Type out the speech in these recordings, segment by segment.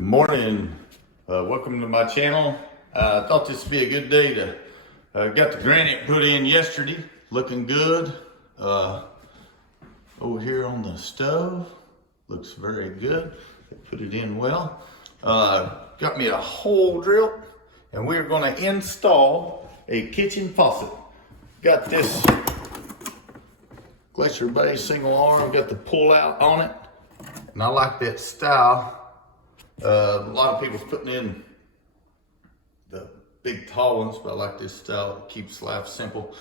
Good morning. Welcome to my channel. I thought this would be a good day to got the granite put in yesterday. Looking good. Over here on the stove. Looks very good. They put it in well. Got me a hole drilled, and we're going to install a kitchen faucet. Got this Glacier Bay single arm, got the pull out on it, and I like that style. A lot of people's putting in the big tall ones, but I like this style. It keeps life simple.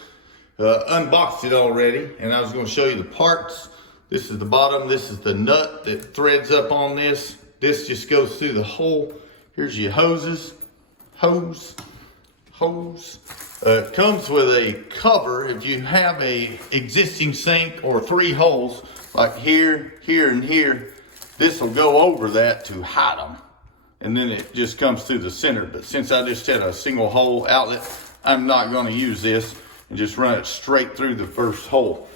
Unboxed it already, and I was going to show you the parts. This is the bottom. This is the nut that threads up on this. This just goes through the hole. Here's your hoses. Hose. It comes with a cover. If you have a existing sink or 3 holes, like here, here, and here, this will go over that to hide them. And then it just comes through the center. But since I just had a single hole outlet, I'm not going to use this and just run it straight through the first hole.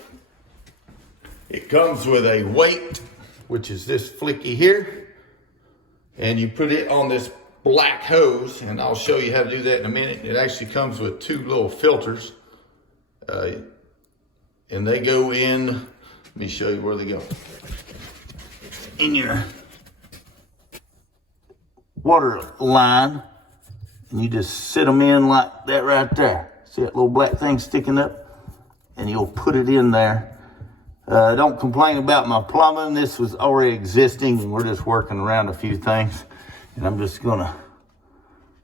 It comes with a weight, which is this flicky here. And you put it on this black hose, and I'll show you how to do that in a minute. It actually comes with 2 little filters. And they go in, let me show you where they go. In your water line, and you just sit them in like that right there. See that little black thing sticking up? And you'll put it in there. Don't complain about my plumbing. This was already existing, and we're just working around a few things. And I'm just gonna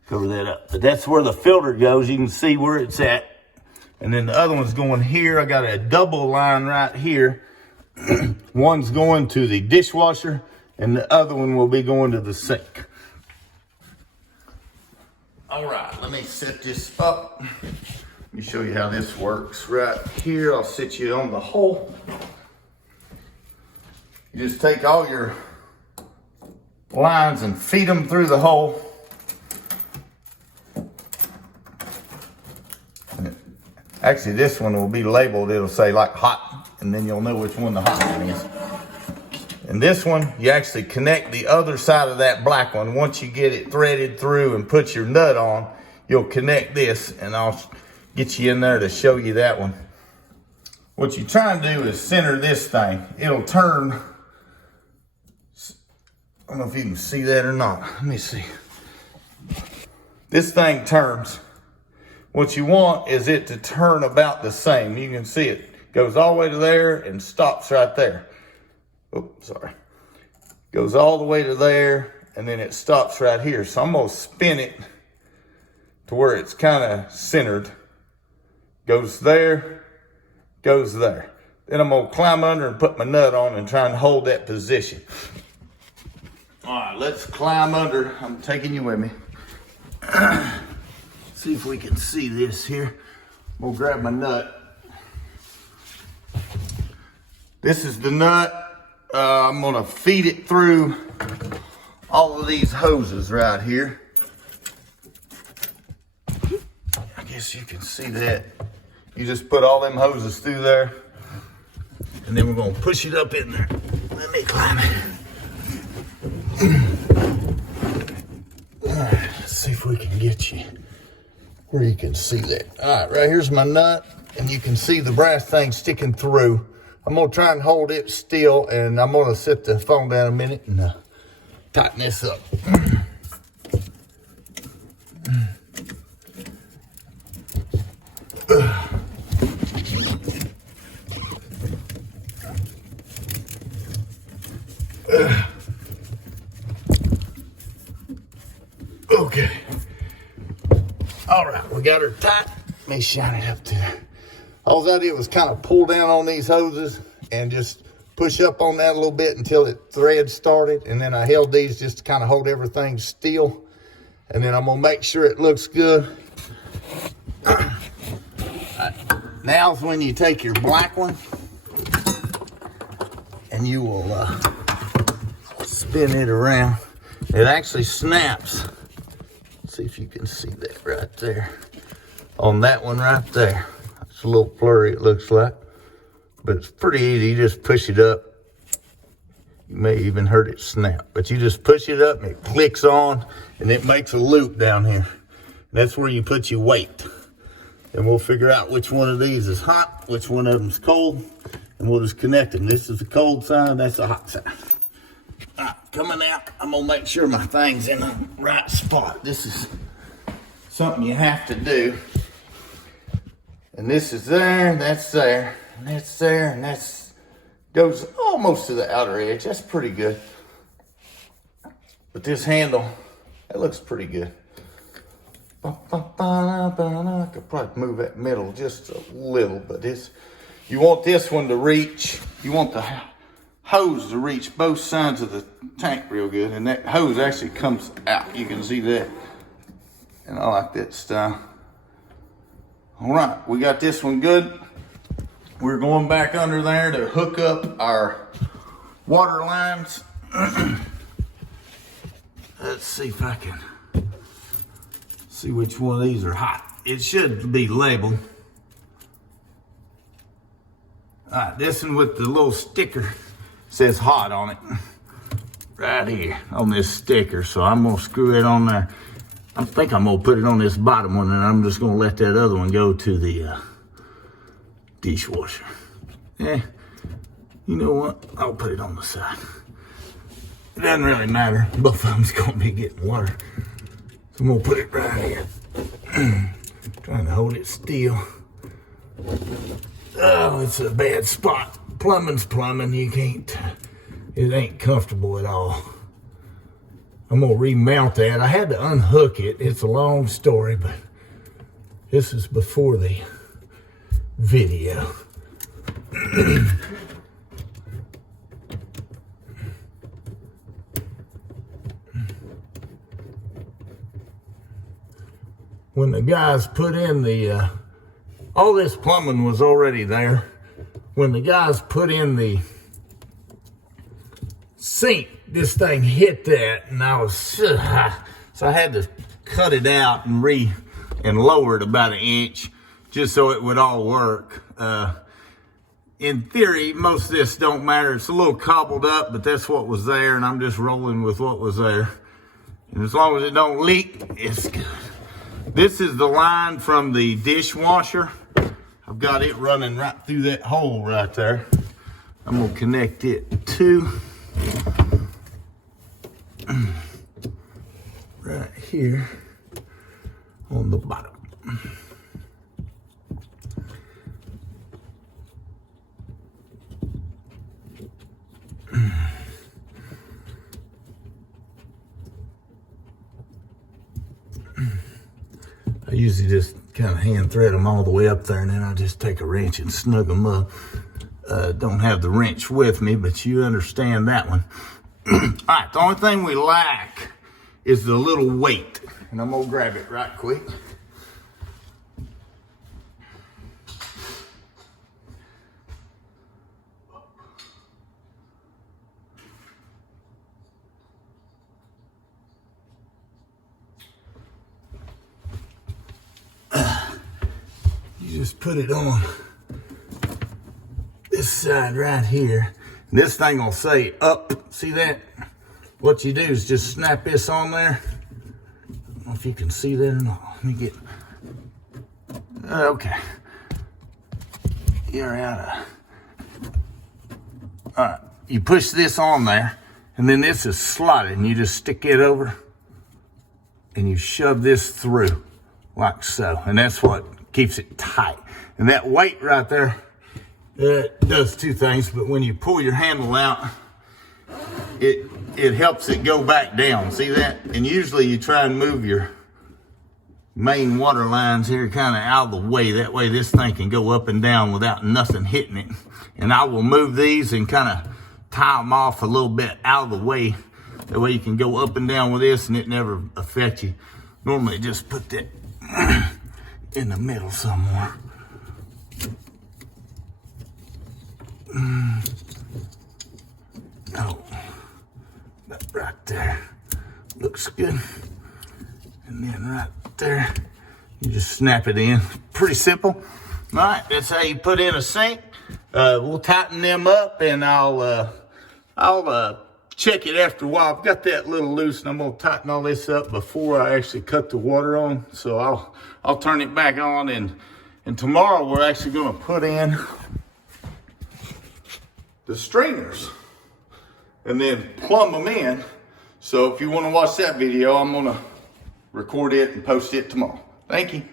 cover that up. But that's where the filter goes. You can see where it's at. And then the other one's going here. I got a double line right here. One's going to the dishwasher, and the other one will be going to the sink. All right, let me set this up. Let me show you how this works. Right here, I'll sit you on the hole. You just take all your lines and feed them through the hole. Actually, this one will be labeled. It'll say like hot, and then you'll know which one the hot one is. And this one, you actually connect the other side of that black one. Once you get it threaded through and put your nut on, you'll connect this, and I'll get you in there to show you that one. What you try and do is center this thing. It'll turn. I don't know if you can see that or not. Let me see. This thing turns. What you want is it to turn about the same. You can see it goes all the way to there and stops right there. Oh, sorry. Goes all the way to there, and then it stops right here. So I'm going to spin it to where it's kind of centered. Goes there, goes there. Then I'm going to climb under and put my nut on and try and hold that position. All right, let's climb under. I'm taking you with me. See if we can see this here. We'll grab my nut. This is the nut. I'm gonna feed it through all of these hoses right here. I guess you can see that. You just put all them hoses through there, and then we're gonna push it up in there. Let me climb it. All right, let's see if we can get you where you can see that. All right, right here's my nut, and you can see the brass thing sticking through. I'm gonna try and hold it still, and I'm gonna set the phone down a minute and tighten this up. Okay. All right, we got her tight. Let me shine it up to there. All I did was kind of pull down on these hoses and just push up on that a little bit until it thread started. And then I held these just to kind of hold everything still. And then I'm gonna make sure it looks good. Now's when you take your black one and you will spin it around. It actually snaps. Let's see if you can see that right there. On that one right there. It's a little blurry, it looks like, but it's pretty easy. You just push it up You may even heard it snap, but you just push it up and it clicks on and it makes a loop down here. That's where you put your weight. And we'll figure out which one of these is hot, which one of them is cold, and we'll just connect them. This is the cold side, that's the hot side. All right, coming out, I'm gonna make sure my thing's in the right spot. This is something you have to do. And this is there, and that's there, and that's there, and that's goes almost to the outer edge. That's pretty good. But this handle, that looks pretty good. I could probably move that middle just a little, but you want this one to reach, you want the hose to reach both sides of the tank real good, and that hose actually comes out. You can see that. And I like that style. All right, we got this one good. We're going back under there to hook up our water lines. Let's see if I can see which one of these are hot. It should be labeled. All right, this one with the little sticker says hot on it. Right here on this sticker. So I'm gonna screw it on there. I think I'm gonna put it on this bottom one, and I'm just gonna let that other one go to the dishwasher. You know what? I'll put it on the side. It doesn't really matter. Both of them's gonna be getting water. So I'm gonna put it right here. Trying to hold it still. Oh, it's a bad spot. Plumbing's plumbing. You can't, it ain't comfortable at all. I'm gonna remount that. I had to unhook it. It's a long story, but this is before the video. When the guys put in the, all this plumbing was already there. When the guys put in the sink, this thing hit that, and I was, so I had to cut it out and lower it about 1 inch just so it would all work. In theory, most of this don't matter. It's a little cobbled up, but that's what was there, and I'm just rolling with what was there. And as long as it don't leak, it's good. This is the line from the dishwasher. I've got it running right through that hole right there. I'm gonna connect it to right here on the bottom. I usually just kind of hand thread them all the way up there, and then I just take a wrench and snug them up. Don't have the wrench with me, but you understand that one. All right, the only thing we lack is the little weight, and I'm gonna grab it right quick. You just put it on this side right here. And this thing will say up. See that? What you do is just snap this on there. I don't know if you can see that or not. Let me get. Okay. You're out of. All right. You push this on there, and then this is slotted, and you just stick it over, and you shove this through like so, and that's what keeps it tight. And that weight right there, it does two things, but when you pull your handle out, it helps it go back down. See that? And usually you try and move your main water lines here kind of out of the way. That way this thing can go up and down without nothing hitting it. And I will move these and kind of tie them off a little bit out of the way. That way you can go up and down with this and it never affects you. Normally just put that in the middle somewhere. Oh, that right there looks good. And then right there, you just snap it in. Pretty simple. All right, that's how you put in a sink. We'll tighten them up, and I'll I'll check it after a while. I've got that little loose, and I'm gonna tighten all this up before I actually cut the water on. So I'll turn it back on, and tomorrow we're actually gonna put in the stringers and then plumb them in. So if you want to watch that video, I'm gonna record it and post it tomorrow. Thank you.